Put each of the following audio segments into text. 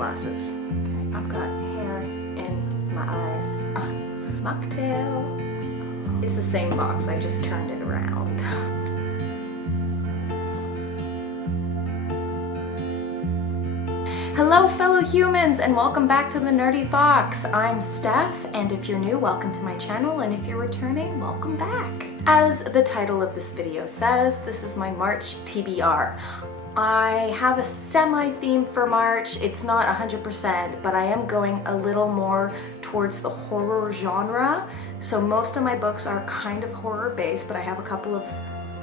glasses. Okay, I've got hair in my eyes. Mocktail. It's the same box, I just turned it around. Hello fellow humans and welcome back to the Nerdy Fox. I'm Steph, and if you're new, welcome to my channel, and if you're returning, welcome back. As the title of this video says, this is my March TBR. I have a semi-theme for March. It's not 100%, but I am going a little more towards the horror genre. So most of my books are kind of horror based, but I have a couple of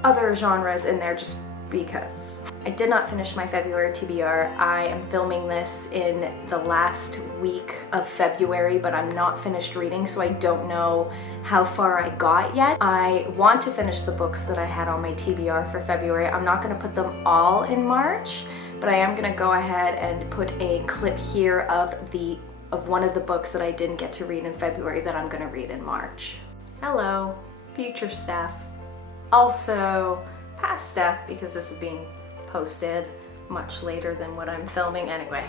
other genres in there just because. I did not finish my February TBR. I am filming this in the last week of February, but I'm not finished reading, so I don't know how far I got yet. I want to finish the books that I had on my TBR for February. I'm not going to put them all in March, but I am going to go ahead and put a clip here of one of the books that I didn't get to read in February that I'm going to read in March. Hello, future Steph. Also, past Steph, because this is being posted much later than what I'm filming. Anyway,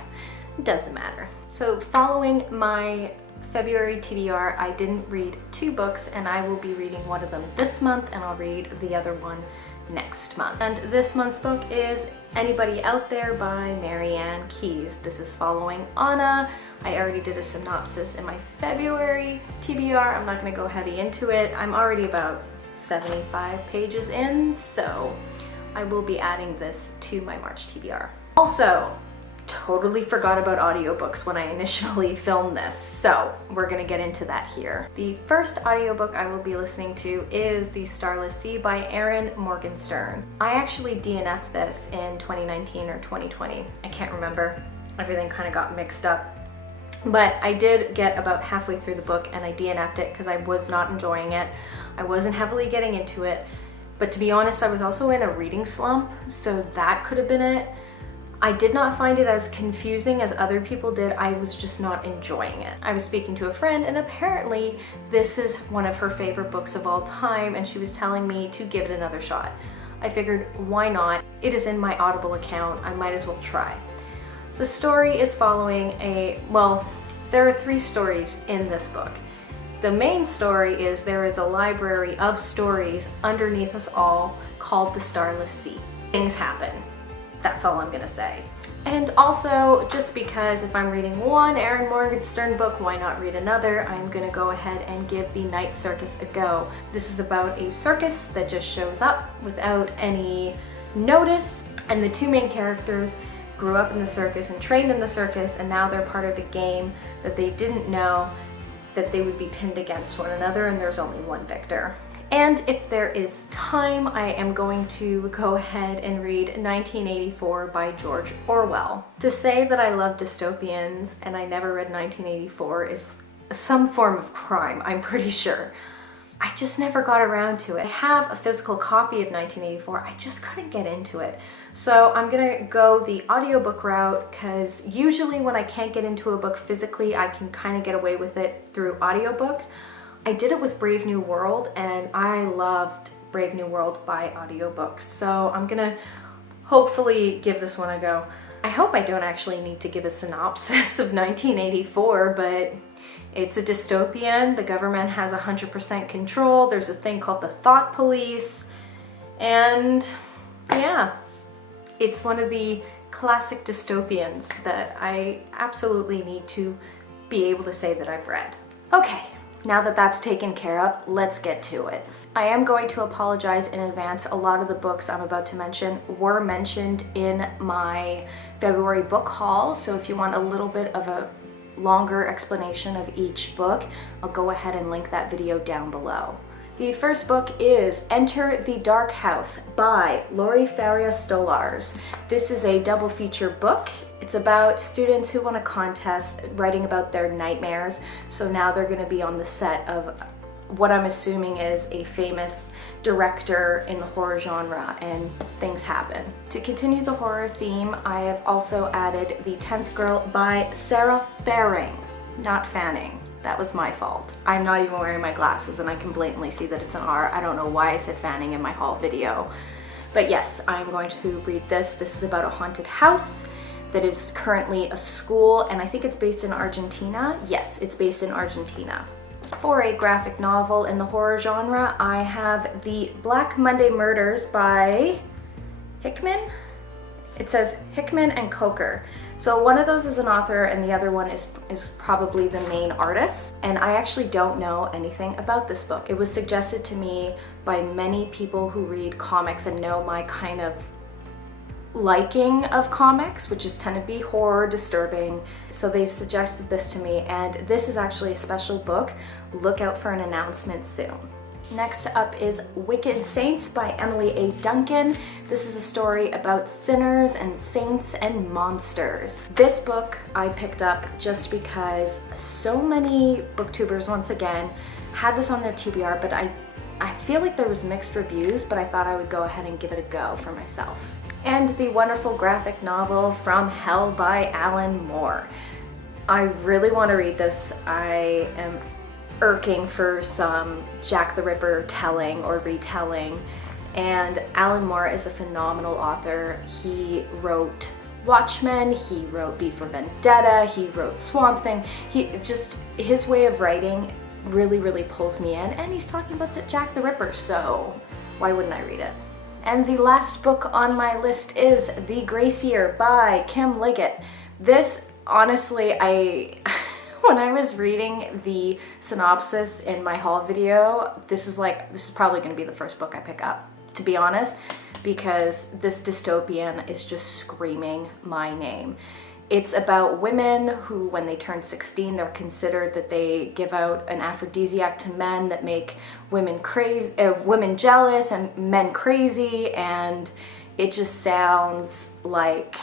it doesn't matter. So following my February TBR, I didn't read 2 books, and I will be reading one of them this month, and I'll read the other one next month. And this month's book is Anybody Out There by Marian Keyes. This is following Anna. I already did a synopsis in my February TBR. I'm not going to go heavy into it. I'm already about 75 pages in, so I will be adding this to my March TBR. Also, totally forgot about audiobooks when I initially filmed this, so we're gonna get into that here. The first audiobook I will be listening to is The Starless Sea by Erin Morgenstern. I actually DNF'd this in 2019 or 2020. I can't remember. Everything kind of got mixed up. But I did get about halfway through the book and I DNF'd it because I was not enjoying it. I wasn't heavily getting into it. But to be honest, I was also in a reading slump, so that could have been it. I did not find it as confusing as other people did. I was just not enjoying it. I was speaking to a friend, and apparently this is one of her favorite books of all time, and she was telling me to give it another shot. I figured, why not? It is in my Audible account. I might as well try. The story is following there are 3 stories in this book. The main story is there is a library of stories underneath us all called the Starless Sea. Things happen. That's all I'm gonna say. And also, just because if I'm reading one Erin Morgenstern book, why not read another? I'm gonna go ahead and give the Night Circus a go. This is about a circus that just shows up without any notice, and the 2 main characters grew up in the circus and trained in the circus, and now they're part of a game that they didn't know that they would be pinned against one another, and there's only one victor. And if there is time, I am going to go ahead and read 1984 by George Orwell. To say that I love dystopians and I never read 1984 is some form of crime, I'm pretty sure. I just never got around to it. I have a physical copy of 1984, I just couldn't get into it. So I'm gonna go the audiobook route, because usually when I can't get into a book physically, I can kind of get away with it through audiobook. I did it with Brave New World, and I loved Brave New World by audiobooks. So I'm gonna hopefully give this one a go. I hope I don't actually need to give a synopsis of 1984, but it's a dystopian. The government has 100% control. There's a thing called the Thought Police, and yeah, it's one of the classic dystopians that I absolutely need to be able to say that I've read. Okay, now that that's taken care of, let's get to it. I am going to apologize in advance. A lot of the books I'm about to mention were mentioned in my February book haul, so if you want a little bit of a longer explanation of each book, I'll go ahead and link that video down below. The first book is Enter the Dark House by Laurie, Faria, Stolarz. This is a double feature book. It's about students who won a contest writing about their nightmares. So now they're going to be on the set of what I'm assuming is a famous director in the horror genre, and things happen. To continue the horror theme, I have also added The 10th Girl by Sara not Fanning. That was my fault. I'm not even wearing my glasses and I can blatantly see that it's an R. I don't know why I said Fanning in my haul video. But yes, I'm going to read this. This is about a haunted house. that is currently a school, and I think it's based in Argentina. Yes, it's based in Argentina. For a graphic novel in the horror genre, I have the Black Monday Murders by Hickman. It says Hickman and Coker. So one of those is an author and the other one is probably the main artist. And I actually don't know anything about this book. It was suggested to me by many people who read comics and know my kind of liking of comics, which is tend to be horror, disturbing. So they've suggested this to me, and this is actually a special book. Look out for an announcement soon. Next up is Wicked Saints by Emily A. Duncan. This is a story about sinners and saints and monsters. This book I picked up just because so many booktubers, once again, had this on their TBR, but I feel like there was mixed reviews, but I thought I would go ahead and give it a go for myself. And the wonderful graphic novel From Hell by Alan Moore. I really want to read this. I am irking for some Jack the Ripper telling or retelling, and Alan Moore is a phenomenal author. He wrote Watchmen, he wrote V for Vendetta, he wrote Swamp Thing. His way of writing really pulls me in, and he's talking about Jack the Ripper, so why wouldn't I read it? And the last book on my list is The Gracier by Kim Liggett. This, honestly, when I was reading the synopsis in my haul video, this is probably going to be the first book I pick up, to be honest, because this dystopian is just screaming my name. It's about women who, when they turn 16, they're considered that they give out an aphrodisiac to men that make women crazy, women jealous and men crazy, and it just sounds like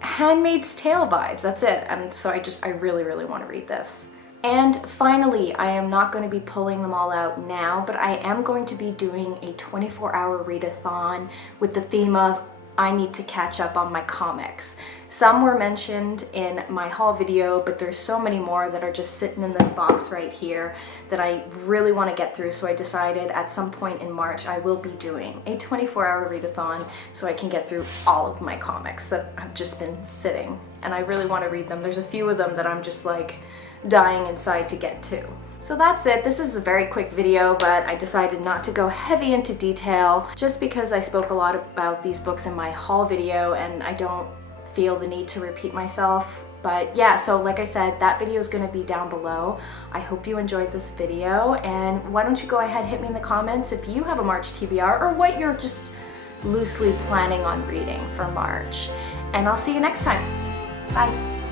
Handmaid's Tale vibes. That's it. And so I really want to read this. And finally, I am not going to be pulling them all out now, but I am going to be doing a 24-hour readathon with the theme of I need to catch up on my comics. Some were mentioned in my haul video, but there's so many more that are just sitting in this box right here that I really want to get through. So I decided at some point in March I will be doing a 24-hour readathon so I can get through all of my comics that have just been sitting, and I really want to read them. There's a few of them that I'm just like dying inside to get to. So that's it. This is a very quick video, but I decided not to go heavy into detail just because I spoke a lot about these books in my haul video and I don't feel the need to repeat myself. But yeah, so like I said, that video is going to be down below. I hope you enjoyed this video, and why don't you go ahead, hit me in the comments if you have a March TBR or what you're just loosely planning on reading for March. And I'll see you next time. Bye.